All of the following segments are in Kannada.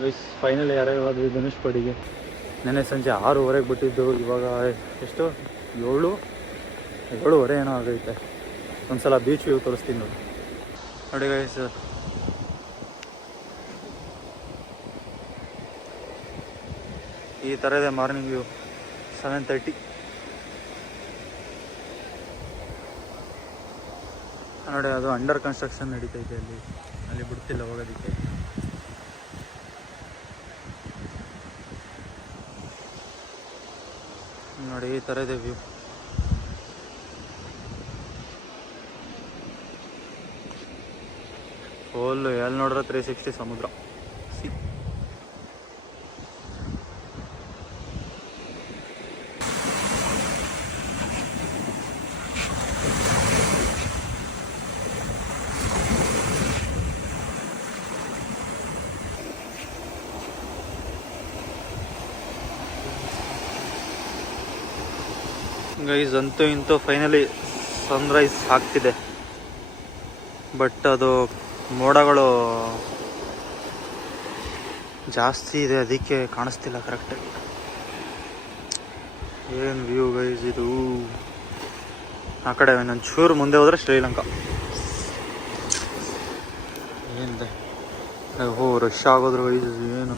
ಗೈಸ್ ಫೈನಲಿ ಯಾರ್ಯಾರು ಧನುಷ್ಕೋಡಿಗೆ ನೆನ್ನೆ ಸಂಜೆ 6:30 ಬಿಟ್ಟಿದ್ದು. ಇವಾಗ ಎಷ್ಟು 7:30 ಏನೋ ಆಗೈತೆ. ಒಂದ್ಸಲ ಬೀಚ್ ವ್ಯೂ ತೋರಿಸ್ತೀನಿ ನೋಡಿ ಗೈಸ್. ಈ ಥರ ಇದೆ ಮಾರ್ನಿಂಗ್ ವ್ಯೂ. 7:30 ನೋಡಿ. ಅದು ಅಂಡರ್ ಕನ್ಸ್ಟ್ರಕ್ಷನ್ ನಡೀತೈತೆ ಅಲ್ಲಿ ಬಿಡ್ತಿಲ್ಲ ಹೋಗೋದಕ್ಕೆ. ನೋಡಿ ಈ ಥರ ಇದೆ ವ್ಯೂ. ಫುಲ್ ಎಲ್ಲಿ ನೋಡ್ರೆ 360 ಸಮುದ್ರ. ಗೈಸ್ ಅಂತೂ ಇಂತೂ ಫೈನಲಿ ಸನ್ರೈಸ್ ಆಗ್ತಿದೆ. ಬಟ್ ಅದು ಮೋಡಗಳು ಜಾಸ್ತಿ ಇದೆ, ಅದಕ್ಕೆ ಕಾಣಿಸ್ತಿಲ್ಲ ಕರೆಕ್ಟಾಗಿ. ಏನು ವ್ಯೂ ಗೈಸ್ ಇದು. ಆ ಕಡೆ ಒಂಚೂರು ಮುಂದೆ ಹೋದರೆ ಶ್ರೀಲಂಕಾ. ಏನಿದೆ ರಶ್ ಆಗೋದ್ರು ಗೈಸ್. ಏನು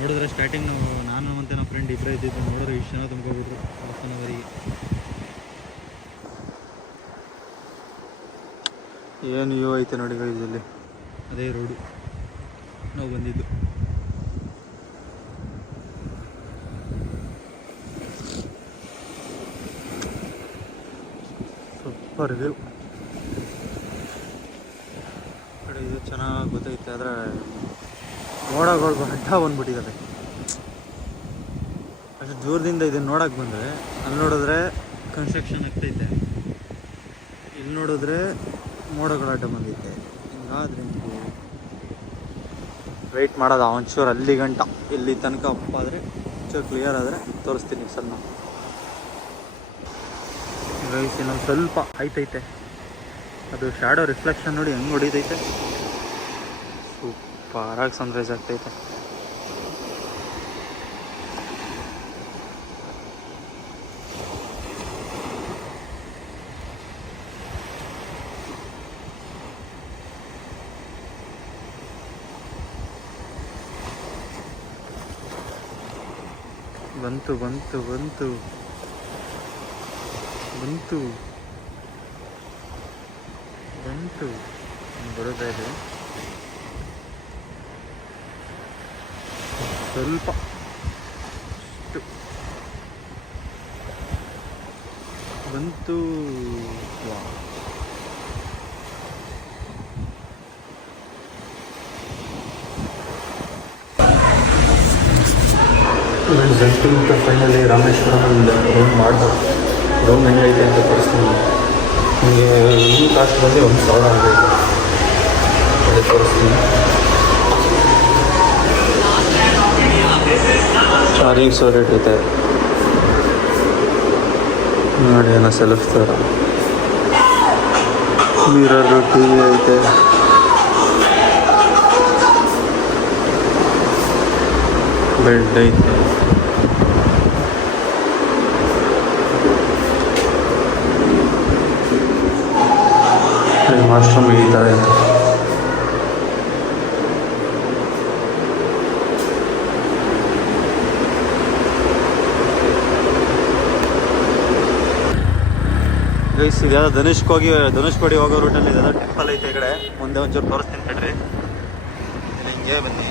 ನೋಡಿದ್ರೆ ಸ್ಟಾರ್ಟಿಂಗ್ ನಾನು ಮತ್ತು ನಮ್ಮ ಫ್ರೆಂಡ್ ಇಬ್ಬರೇ ಇದ್ದಿದ್ದು. ನೋಡಿದ್ರೆ ಇಷ್ಟು ಜನ ತುಂಬ್ಕೊಬಿಟ್ರು ಹಾಫನವರಿಗೆ. ಏನು ವ್ಯೂ ಐತೆ ನೋಡಿ ಗೈಸಲ್ಲಿ. ಅದೇ ರೋಡು ನಾವು ಬಂದಿದ್ದು. Super view. ಕಡೆ ಇದು ಚೆನ್ನಾಗಿ ಗೊತ್ತೈತೆ, ಆದರೆ ಮೋಡಗಳು ಅಡ್ಡ ಬಂದ್ಬಿಟ್ಟಿದ್ದಾವೆ. ಅಷ್ಟು ದೂರದಿಂದ ಇದನ್ನು ನೋಡೋಕೆ ಬಂದರೆ ಅಲ್ಲಿ ನೋಡಿದ್ರೆ ಕನ್ಸ್ಟ್ರಕ್ಷನ್ ಆಗ್ತೈತೆ, ಇಲ್ಲಿ ನೋಡಿದ್ರೆ ಮೋಡಗಳು ಅಡ್ಡ ಬಂದೈತೆ. ಹಿಂಗಾದ್ರೆ ವೆಯ್ಟ್ ಮಾಡೋದು ಒಂಚೂರು ಅಲ್ಲಿ ಗಂಟ, ಇಲ್ಲಿ ತನಕ ಅಪ್ಪ ಆದರೆ ಒಂಚೂರು ಕ್ಲಿಯರ್ ಆದರೆ ತೋರಿಸ್ತೀನಿ ಸರ್. ನಾವು ಗೈಸ್ ಇನ್ನೊಂದು ಸ್ವಲ್ಪ ಐತೈತೆ. ಅದು ಶ್ಯಾಡೋ ರಿಫ್ಲೆಕ್ಷನ್ ನೋಡಿ ಹೆಂಗೆ ಹೊಡಿತೈತೆ. ಸೂಪರಾಗಿ ಸನ್ರೈಸ್ ಆಗ್ತೈತೆ. ಬಂತು ಬಂತು ಬಂತು ಬಂತು ಬಂತು ಬರೋದೇ ಇದೆ. ಸ್ವಲ್ಪ ಬಂತು. ಫೈನಲಿ ರಾಮೇಶ್ವರಮಲ್ಲಿ ರೂಮ್ ಮಾಡ್ದೆ. ರೂಮ್ ಹೆಂಗೈತೆ ಅಂತ ತೋರಿಸ್ತೀನಿ ನಿಮಗೆ. ರೂಮ್ ಕಾಸ್ಟ್ ಬಂದು 1,000 ಆಗೈತೆ. ಅದೇ ತೋರಿಸ್ತೀನಿ. ಚಾರ್ಜಿಂಗ್ ಸ್ಟೋರೇಜ್ ಐತೆ ನೋಡಿ. ಏನೋ ಸೆಲ್ಫ್ ಥರ ಮಿರರು, ಟಿ ವಿ ಐತೆ. ಬೆಡ್ ಐತೆ. ವಾಶ್ರೂಮ್ ಈ ಥರ ಐತೆ. ಗೈಸ್ ಇದ್ಯಾವುದೋ ಧನುಷ್ಕೋಡಿ ಹೋಗೋ ರೂಟಲ್ಲಿ ಇದ್ಯಾವುದೋ ಟೆಂಪಲ್ ಐತೆ. ಈ ಕಡೆ ಮುಂದೆ ಒಂಚೂರು ತೋರಿಸ್ತೀನಿ ಕಡ್ರಿ. ಹಿಂಗೆ ಬನ್ನಿ.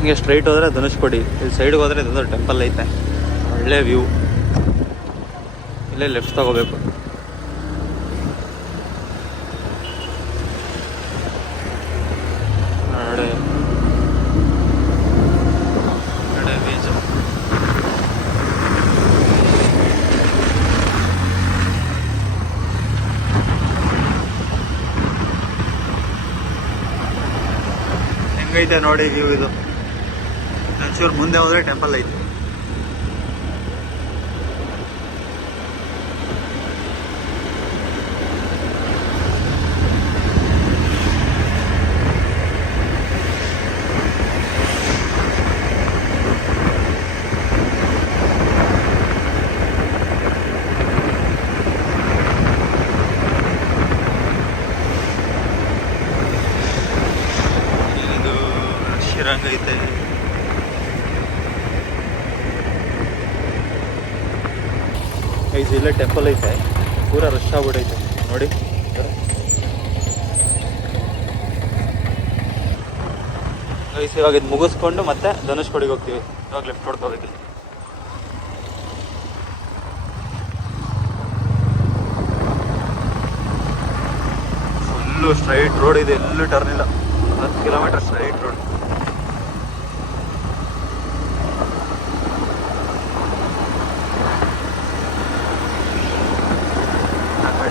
ಹಿಂಗೆ ಸ್ಟ್ರೈಟ್ ಹೋದರೆ ಧನುಷ್ಕೋಡಿ, ಇಲ್ಲಿ ಸೈಡ್ಗೆ ಹೋದರೆ ಇದೊಂದು ಟೆಂಪಲ್ ಐತೆ. ಒಳ್ಳೆ ವ್ಯೂ. ಇಲ್ಲೇ ಲೆಫ್ಟ್ ತಗೋಬೇಕು. ಬೀಚ್ ಹೆಂಗೈತೆ ನೋಡಿ ವ್ಯೂ ಇದು. ಒಂಚೂರು ಮುಂದೆ ಹೋದ್ರೆ ಟೆಂಪಲ್ ಐತೆ. ಐತೆ ಇಲ್ಲೇ ಟೆಂಪಲ್ ಐತೆ, ಪೂರ ರಶ್ ಆಗ್ಬಿಟ್ಟೈತೆ ನೋಡಿ. ಇವಾಗ ಇದು ಮುಗಿಸ್ಕೊಂಡು ಮತ್ತೆ ಧನುಷ್ಕೋಡಿಗೆ ಹೋಗ್ತೀವಿ. ಇವಾಗ ಲೆಫ್ಟ್ ಹೊಡ್ಕೋಬೇಕು. ಫುಲ್ಲು ಸ್ಟ್ರೈಟ್ ರೋಡ್ ಇದೆ, ಎಲ್ಲೂ ಟರ್ನ್ ಇಲ್ಲ. 10 ಕಿಲೋಮೀಟರ್ ಸ್ಟ್ರೈಟ್ ರೋಡ್.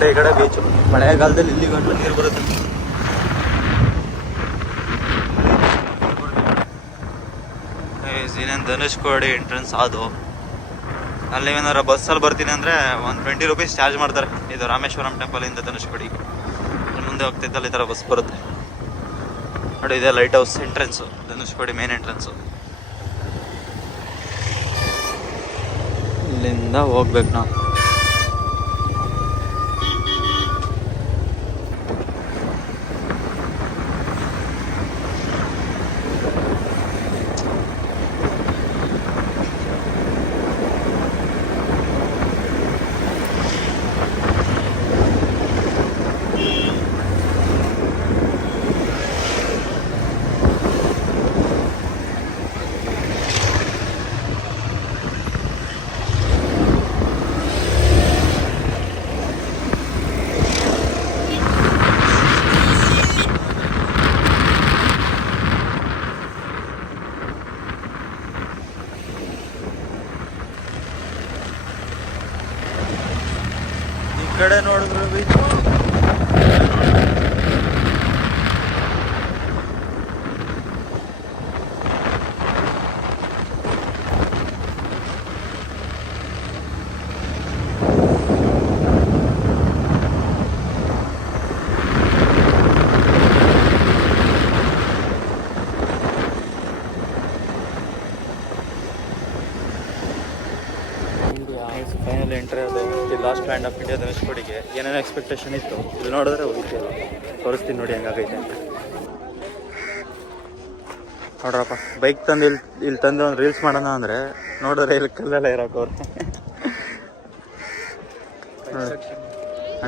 ಈ ಕಡೆ ಬೀಚು. ಮಳೆಗಾಲದಲ್ಲಿ ಇಲ್ಲಿ ಗಂಟು ನೀರು ಬರುತ್ತೆ. ಇನ್ನೇನು ಧನುಷ್ಕೋಡಿ ಎಂಟ್ರೆನ್ಸ್ ಅದು. ಅಲ್ಲಿ ಏನಾರ ಬಸ್ಸಲ್ಲಿ ಬರ್ತೀನಿ ಅಂದರೆ ಒಂದು 20 ರೂಪೀಸ್ ಚಾರ್ಜ್ ಮಾಡ್ತಾರೆ. ಇದು ರಾಮೇಶ್ವರಂ ಟೆಂಪಲಿಂದ ಧನುಷ್ಕೋಡಿ ಮುಂದೆ ಹೋಗ್ತಿದ್ದಲ್ಲಿ ಈ ಥರ ಬಸ್ ಬರುತ್ತೆ ನೋಡಿ. ಇದೆ light house entrance, Dhanushkodi main entrance. ಇಲ್ಲಿಂದ ಹೋಗ್ಬೇಕು ನಾವು. ಈ ಕಡೆ ನೋಡಿದ್ರು ಬೀಚ್. ಫೈನಲ್ ಎಂಟ್ರಿ ಅದು ಈ ಲಾಸ್ಟ್ ಲ್ಯಾಂಡ್ ಆಫ್ ಇಂಡಿಯಾ ಧನುಷ್ಕೋಡಿಗೆ. ಏನೇನೋ ಎಕ್ಸ್ಪೆಕ್ಟೇಷನ್ ಇತ್ತು, ಇಲ್ಲಿ ನೋಡಿದ್ರೆ ಹೋಗಿಲ್ಲ. ತೋರಿಸ್ತೀನಿ ನೋಡಿ ಹೆಂಗಾಗೈತೆ ಅಂತ. ನೋಡ್ರಪ್ಪ, ಬೈಕ್ ತಂದು ಇಲ್ಲಿ ತಂದು ಒಂದು ರೀಲ್ಸ್ ಮಾಡೋಣ ಅಂದರೆ ನೋಡಿದ್ರೆ ಇಲ್ಲಿ ಕಲ್ಲೆಲ್ಲ ಇರೋಕವ್ರು.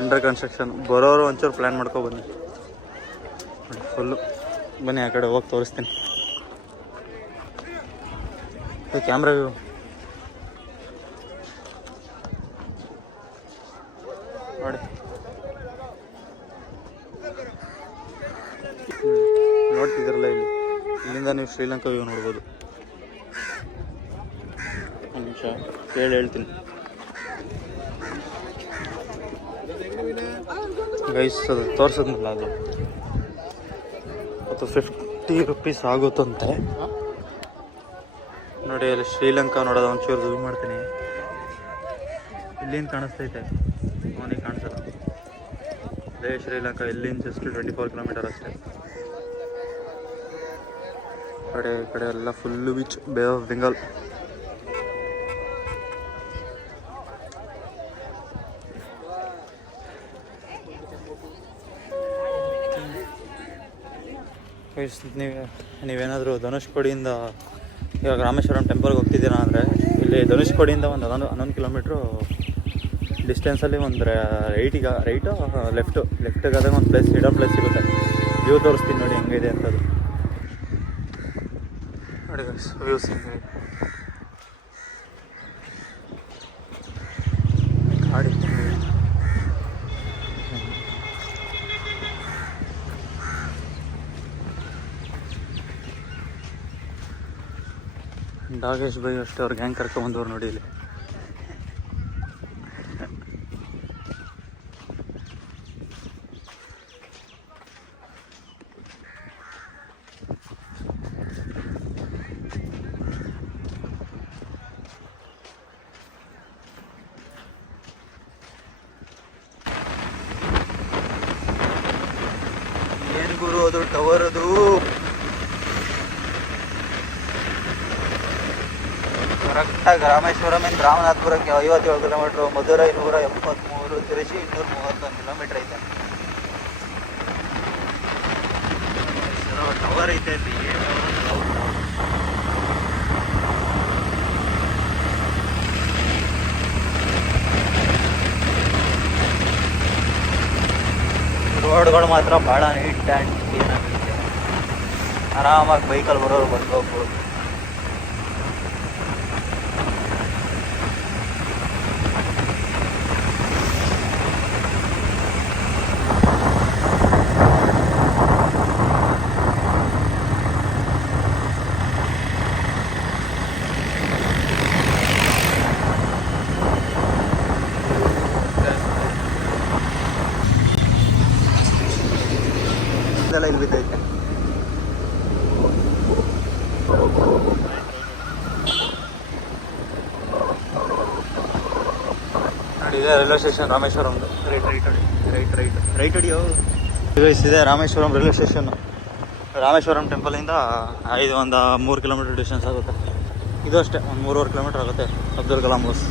Under construction. ಬರೋರು ಒಂಚೂರು ಪ್ಲ್ಯಾನ್ ಮಾಡ್ಕೊ ಬನ್ನಿ. ಫುಲ್ಲು ಬನ್ನಿ, ಆ ಕಡೆ ಹೋಗಿ ತೋರಿಸ್ತೀನಿ. ಕ್ಯಾಮ್ರಾ ವ್ಯೂ ನೋಡಿ. ನೋಡ್ತಿದ್ರಲ್ಲ ಇಲ್ಲಿ, ಇಲ್ಲಿಂದ ನೀವು ಶ್ರೀಲಂಕಾ ವ್ಯೂ ನೋಡ್ಬೋದು. ಒಂದು ನಿಮಿಷ ಹೇಳ್ತೀನಿ ಗೈಸ್. ಅದು ತೋರಿಸಿದ್ನಲ್ಲ, ಅದು 50 ರೂಪೀಸ್ ಆಗುತ್ತಂತೆ ನೋಡಿ. ಅಲ್ಲಿ ಶ್ರೀಲಂಕಾ ನೋಡೋದು ಒಂಚೂರು ಝೂಮ್ ಮಾಡ್ತೀನಿ. ಇಲ್ಲಿಂದ ಕಾಣಿಸ್ತೈತೆ, ಅವನಿಗೆ ಕಾಣಿಸಲ್ಲ. ಅದೇ ಶ್ರೀಲಂಕಾ. ಇಲ್ಲಿಂದ ಜಸ್ಟ್ 24 ಕಿಲೋಮೀಟರ್ ಅಷ್ಟೇ. ಕಡೆ ಎಲ್ಲ full beach, bay of Bengal. ನೀವೇನಾದರೂ ಧನುಷ್ಕೋಡಿಯಿಂದ ಇವಾಗ ರಾಮೇಶ್ವರಂ ಟೆಂಪಲ್ಗೆ ಹೋಗ್ತಿದ್ದೀರಾ ಅಂದರೆ ಇಲ್ಲಿ ಧನುಷ್ಕೋಡಿಯಿಂದ ಒಂದು 11 ಕಿಲೋಮೀಟ್ರು ಡಿಸ್ಟೆನ್ಸಲ್ಲಿ ಒಂದು ರೈಟು ಲೆಫ್ಟಿಗಾದಾಗ ಒಂದು ಪ್ಲೇಸ್, ಹಿಡನ್ ಪ್ಲೇಸ್ ಸಿಗುತ್ತೆ. ವ್ಯೂ ತೋರಿಸ್ತೀನಿ ನೋಡಿ ಹೆಂಗಿದೆ ಅಂತದ್ದು. ನೋಡಿ ವ್ಯೂಸ್ ಗಾಡಿ. ನಾಗೇಶ್ ಬೈ ಅಷ್ಟೇ ಅವ್ರ ಗ್ಯಾಂಗ್ ಕರ್ಕೊಂಬಂದವ್ರು ನೋಡಿ ಇಲ್ಲಿ. ಏನು ಗುರು ಅದು ಟವರ್ ಅದು. ಕರೆಕ್ಟಾಗಿ ರಾಮೇಶ್ವರಮಿಂದ ರಾಮನಾಥಪುರಕ್ಕೆ 57 ಕಿಲೋಮೀಟ್ರು, ಮಧುರೈ 173, ತಿರುಚಿ 231 ಕಿಲೋಮೀಟ್ರ್ ಐತೆ. ಟವರ್ ಐತೆ ಅಲ್ಲಿ. ರೋಡ್ಗಳು ಮಾತ್ರ ಭಾಳ ನೀಟ್ ಆ್ಯಂಡ್ ಕ್ಲೀನ್ ಆಗೈತೆ. ಆರಾಮಾಗಿ ಬೈಕಲ್ಲಿ ಬರೋರು ಬಂದು ಹೋಗ್ಬೋದು. ಇದೆಲ್ಲ ಇಲ್ಲಿ ಬಿದ್ದೈತೆ. ನೋಡಿ ಇದೆ ರೈಲ್ವೆ ಸ್ಟೇಷನ್ ರಾಮೇಶ್ವರಂದು. ರೈಟ್ ಅಡಿ ಇದೆ ರಾಮೇಶ್ವರಂ ರೈಲ್ವೆ ಸ್ಟೇಷನ್. ರಾಮೇಶ್ವರಂ ಟೆಂಪಲಿಂದ ಒಂದು 3 ಕಿಲೋಮೀಟರ್ ಡಿಸ್ಟೆನ್ಸ್ ಆಗುತ್ತೆ. ಇದು ಅಷ್ಟೇ, ಒಂದು 3.5 ಕಿಲೋಮೀಟರ್ ಆಗುತ್ತೆ. ಅಬ್ದುಲ್ ಕಲಾಂ ಹೌಸ್.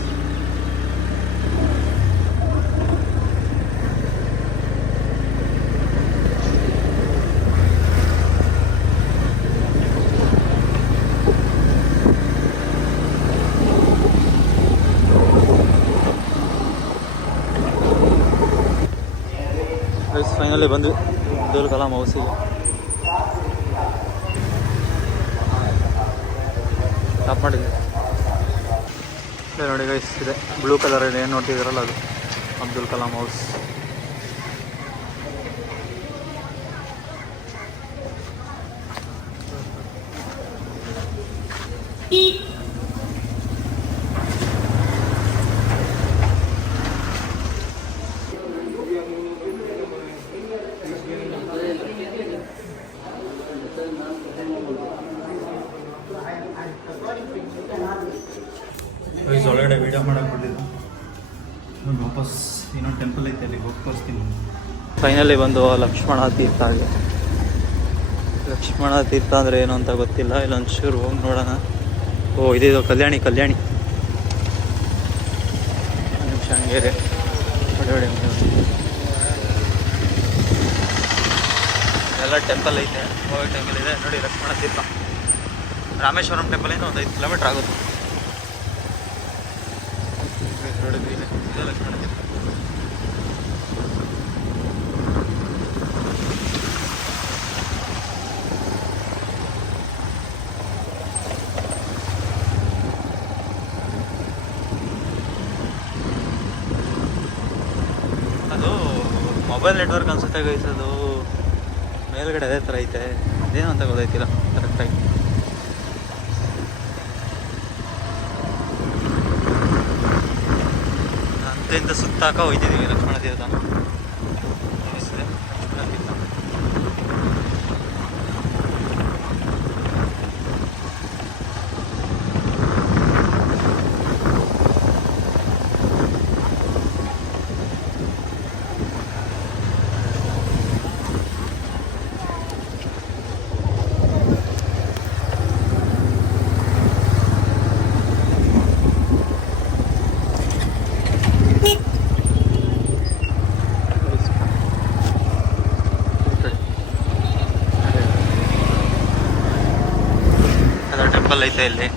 ಫೈನಲಿ ಬಂದ್ವಿ ಅಬ್ದುಲ್ ಕಲಾಂ ಹೌಸಿಗೆ. ಸ್ಟಾಪ್ ಮಾಡಿದ್ವಿ. ನೋಡಿ ಗೈಸ್, ಇದೆ ಬ್ಲೂ ಕಲರಲ್ಲಿ ಏನು ನೋಡ್ತಿದ್ದೀರಲ್ಲ ಅದು ಅಬ್ದುಲ್ ಕಲಾಂ ಹೌಸ್. ಒಳಗಡೆ ವೀಡಿಯೋ ಮಾಡೋಕೆ ಕೊಟ್ಟಿದ್ದು. ವಾಪಸ್ ಇನ್ನೊಂದು ಟೆಂಪಲ್ ಐತೆ, ಅಲ್ಲಿಗೆ ಹೋಗಿ ತೋರಿಸ್ತೀನಿ. ಫೈನಲಿ ಬಂದು ಲಕ್ಷ್ಮಣ ತೀರ್ಥ ಆಗಿದೆ. ಲಕ್ಷ್ಮಣ ತೀರ್ಥ ಅಂದರೆ ಏನು ಅಂತ ಗೊತ್ತಿಲ್ಲ. ಇಲ್ಲೊಂದು ಚೂರು ಹೋಗಿ ನೋಡೋಣ. ಓ ಇದು ಕಲ್ಯಾಣಿ ನಿಮಿಷ ಹಂಗೇರೆ ಹೊಡೆ ಎಲ್ಲ ಟೆಂಪಲ್ ಐತೆ. ಹೋಗಿ ಟೆಂಪಲ್ ಇದೆ ನೋಡಿ, ಲಕ್ಷ್ಮಣ ತೀರ್ಥ. ರಾಮೇಶ್ವರಂ ಟೆಂಪಲಿಂದ ಒಂದು 5 ಕಿಲೋಮೀಟ್ರ್ ಆಗುತ್ತೆ. ನೋಡಿದ್ವಿ ಇದೆ ಲಕ್ಷ್ಮಣ ತೀರ್ಥ. ಅದು ಮೊಬೈಲ್ ನೆಟ್ವರ್ಕ್ ಅನ್ಸುತ್ತೆ ಗೈಸ್. ಅದು ಮೇಲ್ಗಡೆ ಅದೇ ಥರ ಐತೆ, ಅದೇನು ಅಂತ ಗೊತ್ತಾಯ್ತಿಲ್ಲ ಕರೆಕ್ಟಾಗಿ. ಅಂತೆಂತ ಸುತ್ತಾಕ ಹೋಯ್ತಿದ್ದೀವಿ ಲಕ್ಷ್ಮಣ ತೀರ್ಥ. ಟೆಂಪಲ್ ಐತೆ ಇಲ್ಲಿ.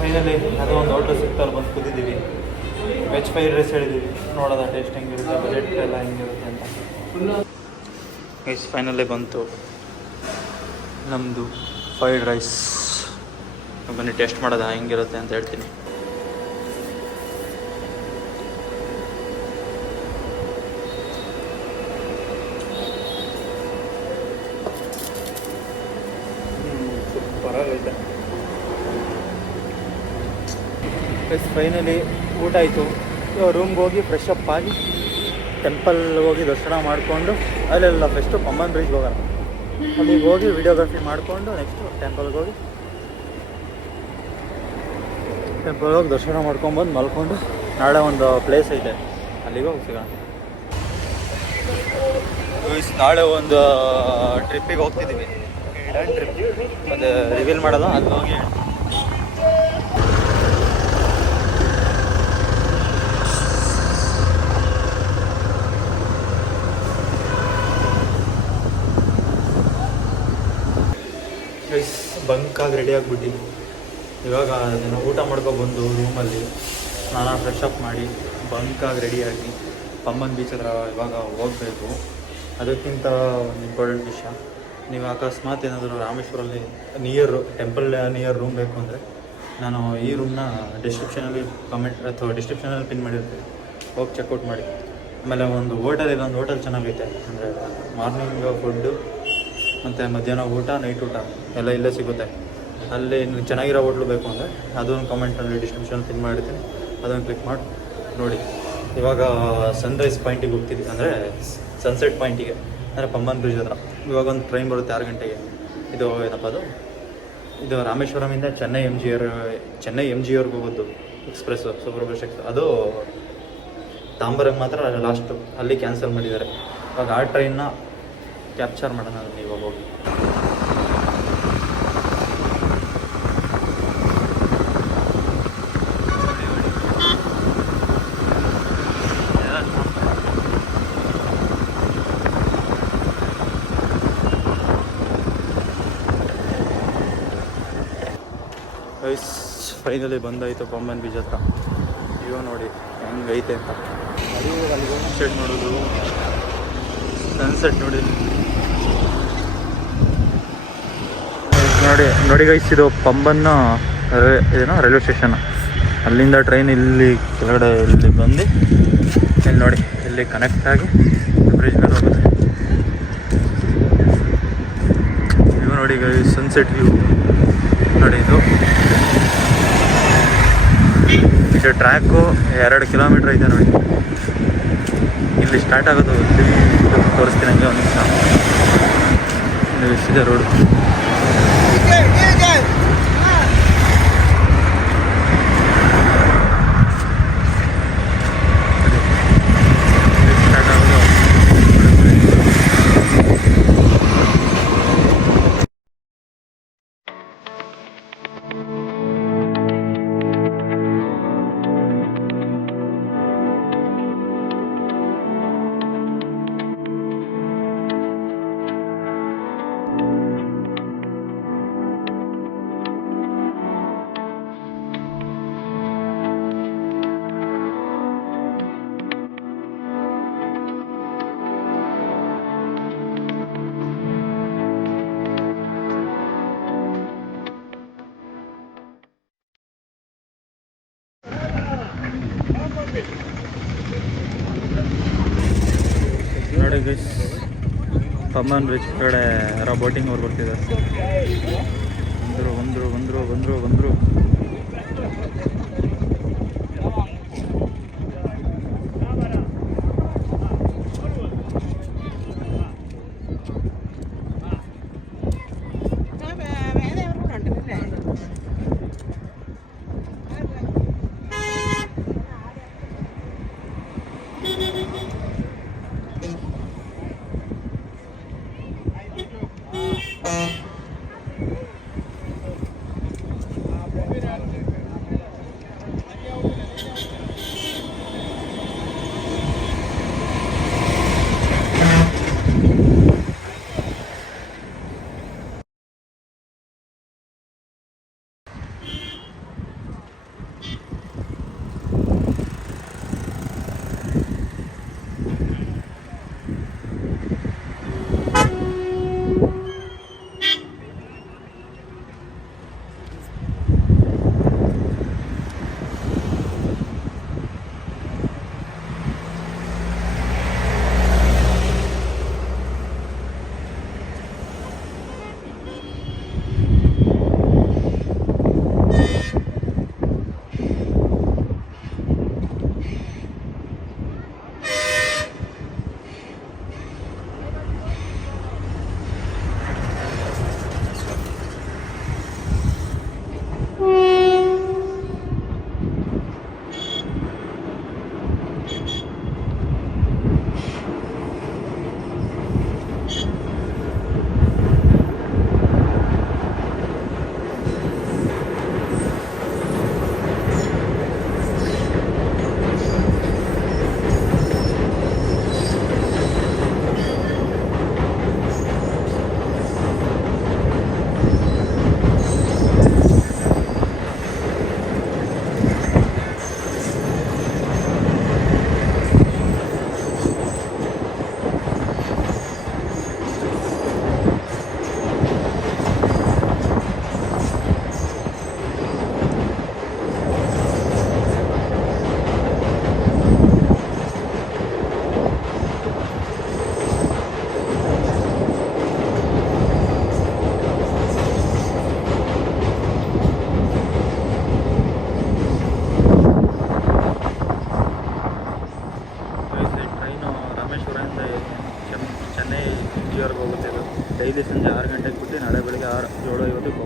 ಫೈನಲಿ ಯಾವುದೋ ಒಂದು ಹೋಟ್ಲ್ ಸಿಗ್ತಾರೆ, ಬಂದು ಕೂತಿದ್ದೀವಿ. ವೆಜ್ ಫ್ರೈಡ್ ರೈಸ್ ಹೇಳಿದ್ದೀವಿ, ನೋಡೋದ ಟೇಸ್ಟ್ ಹೆಂಗಿರುತ್ತೆ, ಬಜೆಟ್ ಎಲ್ಲ ಹೆಂಗಿರುತ್ತೆ ಅಂತ. ಗೈಸ್ ಫೈನಲಿ ಬಂತು ನಮ್ಮದು ಫ್ರೈಡ್ ರೈಸ್. ಬನ್ನಿ ಟೇಸ್ಟ್ ಮಾಡೋದ ಹೆಂಗಿರುತ್ತೆ ಅಂತ ಹೇಳ್ತೀನಿ. ಸೂಪರಾಗೈತೆ. ಫೈನಲಿ ಊಟ ಆಯಿತು. ಇವಾಗ ರೂಮ್ಗೆ ಹೋಗಿ ಫ್ರೆಶ್ ಅಪ್ ಆಗಿ ಟೆಂಪಲ್ ಹೋಗಿ ದರ್ಶನ ಮಾಡಿಕೊಂಡು ಅಲ್ಲೆಲ್ಲ ಫಸ್ಟು ಪಂಬನ್ ಬ್ರಿಡ್ಜ್ಗೆ ಹೋಗೋಣ. ಅಲ್ಲಿಗೆ ಹೋಗಿ ವಿಡಿಯೋಗ್ರಫಿ ಮಾಡಿಕೊಂಡು ನೆಕ್ಸ್ಟು ಟೆಂಪಲ್ಗೆ ಹೋಗಿ ದರ್ಶನ ಮಾಡ್ಕೊಂಬಂದು ಮಲ್ಕೊಂಡು ನಾಳೆ ಒಂದು ಪ್ಲೇಸ್ ಐತೆ ಅಲ್ಲಿಗೆ ಹೋಗಿ ಸಿಗೋಣ. ನಾಳೆ ಒಂದು ಟ್ರಿಪ್ಪಿಗೆ ಹೋಗ್ತಿದ್ದೀವಿ, ಹಿಡನ್ ಟ್ರಿಪ್, ಮತ್ತು ರಿವೀಲ್ ಮಾಡಲ್ಲ ಅಲ್ಲಿ ಹೋಗಿ. ಬಂಕಾಗಿ ರೆಡಿ ಆಗಿಬಿಟ್ಟು ಇವಾಗ ಅದನ್ನು ಊಟ ಮಾಡ್ಕೊಬಂದು ರೂಮಲ್ಲಿ ಸ್ನಾನ ಫ್ರೆಶ್ ಅಪ್ ಮಾಡಿ ಬಂಕಾಗಿ ರೆಡಿಯಾಗಿ ಪಂಬನ್ ಬೀಚ್ ಹತ್ರ ಇವಾಗ ಹೋಗಬೇಕು. ಅದಕ್ಕಿಂತ ಒಂದು ಇಂಪಾರ್ಟೆಂಟ್ ವಿಷಯ, ನೀವು ಅಕಸ್ಮಾತ್ ಏನಾದರೂ ರಾಮೇಶ್ವರಲ್ಲಿ ಟೆಂಪಲ್ ನಿಯರ್ ರೂಮ್ ಬೇಕು ಅಂದರೆ ನಾನು ಈ ರೂಮ್ನ ಡಿಸ್ಕ್ರಿಪ್ಷನಲ್ಲಿ ಕಮೆಂಟ್ ಅಥವಾ ಡಿಸ್ಕ್ರಿಪ್ಷನಲ್ಲಿ ಪಿನ್ ಮಾಡಿರ್ತೀನಿ, ಹೋಗಿ ಚೆಕ್ಔಟ್ ಮಾಡಿ. ಆಮೇಲೆ ಒಂದು ಹೋಟೆಲ್ ಚೆನ್ನಾಗೈತೆ, ಅಂದರೆ ಮಾರ್ನಿಂಗ್ ಫುಡ್ಡು ಮತ್ತು ಮಧ್ಯಾಹ್ನ ಊಟ, ನೈಟ್ ಊಟ ಎಲ್ಲ ಇಲ್ಲೇ ಸಿಗುತ್ತೆ. ಅಲ್ಲಿ ಚೆನ್ನಾಗಿರೋ ಹೋಟ್ಲು ಬೇಕು ಅಂದರೆ ಅದೊಂದು ಕಮೆಂಟಲ್ಲಿ ಡಿಸ್ಕ್ರಿಪ್ಷನ್ ಪಿನ್ ಮಾಡಿರ್ತೀನಿ, ಅದನ್ನು ಕ್ಲಿಕ್ ಮಾಡಿ ನೋಡಿ. ಇವಾಗ ಸನ್ರೈಸ್ ಪಾಯಿಂಟಿಗೆ ಹೋಗ್ತಿದ್ದೀವಿ, ಅಂದರೆ ಸನ್ಸೆಟ್ ಪಾಯಿಂಟಿಗೆ, ಅಂದರೆ ಪಂಬನ್ ಬ್ರಿಡ್ಜ್ ಹತ್ರ. ಇವಾಗ ಒಂದು ಟ್ರೈನ್ ಬರುತ್ತೆ 6 ಗಂಟೆಗೆ. ಇದು ಏನಪ್ಪ ಇದು ರಾಮೇಶ್ವರಮಿಂದ ಚೆನ್ನೈ ಎಮ್ ಜಿ ಅವ್ರಿಗೆ ಹೋಗೋದು ಎಕ್ಸ್ಪ್ರೆಸ್ಸು, ಸೂಪರ್ ಫಾಸ್ಟ್ ಎಕ್ಸ್ಪ್ರೆಸ್. ಅದು ತಾಂಬರಂಗೆ ಮಾತ್ರ ಲಾಸ್ಟು, ಅಲ್ಲಿ ಕ್ಯಾನ್ಸಲ್ ಮಾಡಿದ್ದಾರೆ. ಇವಾಗ ಆ ಟ್ರೈನ್ನ ಕ್ಯಾಪ್ಚರ್ ಮಾಡೋಣ ಇವಾಗ ಹೋಗಿ. ಫೈನಲಿ ಬಂದಾಯಿತು ಪಂಬನ್ ಬೀಚ್ ಹತ್ರ. ಇವಾಗ ನೋಡಿ ಹೆಂಗೈತೆ ಅಂತ. ಅಲ್ಲಿ ಸನ್ಸೆಟ್ ನೋಡೋದು, ಸನ್ಸೆಟ್ ನೋಡಿ ನೋಡಿ ಗೈಸ್, ಇದು ಪಂಬನ್ನ ಏನೋ ರೈಲ್ವೆ ಸ್ಟೇಷನ್. ಅಲ್ಲಿಂದ ಟ್ರೈನ್ ಇಲ್ಲಿ ಕೆಳಗಡೆ ಇಲ್ಲಿ ಬಂದು ಇಲ್ಲಿ ನೋಡಿ ಇಲ್ಲಿ ಕನೆಕ್ಟ್ ಆಗಿ ಬ್ರಿಡ್ಜ್ ಮೇಲೆ ಹೋಗುತ್ತೆ. ಇವು ನೋಡಿ ಗೈಸ್ ಸನ್ಸೆಟ್ ವ್ಯೂ ನೋಡಿ. ಇದು ಟ್ರ್ಯಾಕು 2 ಕಿಲೋಮೀಟ್ರ್ ಐತೆ ನೋಡಿ. ಇಲ್ಲಿ ಸ್ಟಾರ್ಟ್ ಆಗೋದು, ಇಲ್ಲಿ ತೋರಿಸ್ತೀನಿ ಹಂಗೆ ಒಂದು ನಿಮಿಷ. ಇದು ಇಷ್ಟಿದೆ ರೋಡು. ಸ್ಟಾರ್ಟ್ ಆಗೋದು ನೋಡಿ ಗೈಸ್, ಪಂಬನ್ ಬ್ರಿಡ್ಜ್ ಕಡೆ ಯಾರೋ ಬೋಟಿಂಗ್ ಅವ್ರು ಬರ್ತಿದ್ದಾರೆ. ಬಂದರು.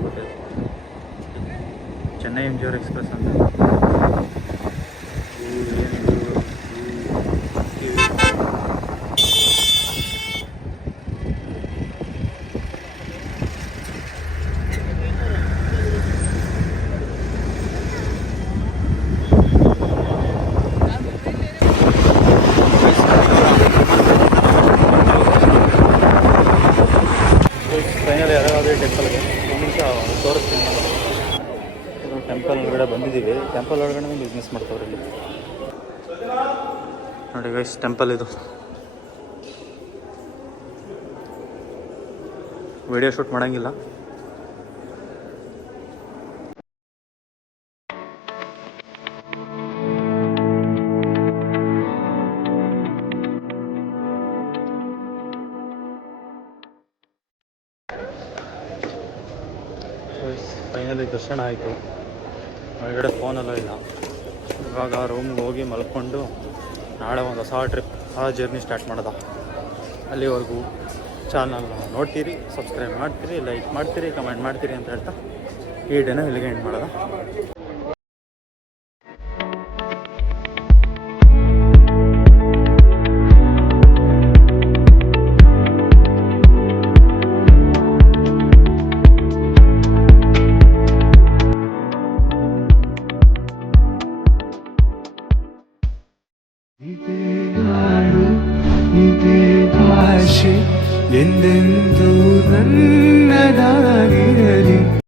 ಹೋಗುತ್ತೆ. ಚೆನ್ನೈ MGR ಎಕ್ಸ್ಪ್ರೆಸ್ ಅಂತ. ಫೈನಲಿ ಯಾರಾದರೂ ಟೆಂಪಲ್ಗೆ ಒಂದು ನಿಮಿಷ ತೋರಿಸ್ತೀನಿ. ಟೆಂಪಲ್ ಒಳಗಡೆ ಬಂದಿದ್ದೀವಿ. ಟೆಂಪಲ್ ಒಳಗಡೆ ಬಿಸ್ನೆಸ್ ಮಾಡ್ತಾವ್ರೆ ಇಲ್ಲಿ ನೋಡಿ ಗೈಸ್. ಟೆಂಪಲ್ ಇದು ವಿಡಿಯೋ ಶೂಟ್ ಮಾಡೋಂಗಿಲ್ಲ. ಫೈನಲಿ ದರ್ಶನ ಆಯಿತು. ಒಳಗಡೆ ಫೋನೆಲ್ಲ ಇಲ್ಲ. ಇವಾಗ ರೂಮ್ಗೆ ಹೋಗಿ ಮಲ್ಕೊಂಡು ನಾಳೆ ಒಂದು ಹೊಸ ಟ್ರಿಪ್, ಆ ಜರ್ನಿ ಸ್ಟಾರ್ಟ್ ಮಾಡೋದ. ಅಲ್ಲಿವರೆಗೂ ಚಾನಲ್ ನೋಡ್ತೀರಿ, ಸಬ್ಸ್ಕ್ರೈಬ್ ಮಾಡ್ತೀರಿ, ಲೈಕ್ ಮಾಡ್ತೀರಿ, ಕಮೆಂಟ್ ಮಾಡ್ತೀರಿ ಅಂತ ಹೇಳ್ತಾ ಈ ಡೇನ ಇಲ್ಲಿಗೆ ಎಂಡ್ ಮಾಡೋದ. ಭಾಷೆ ಎಂದೆಂದೂ ನನ್ನದಾಗಿರಲಿ.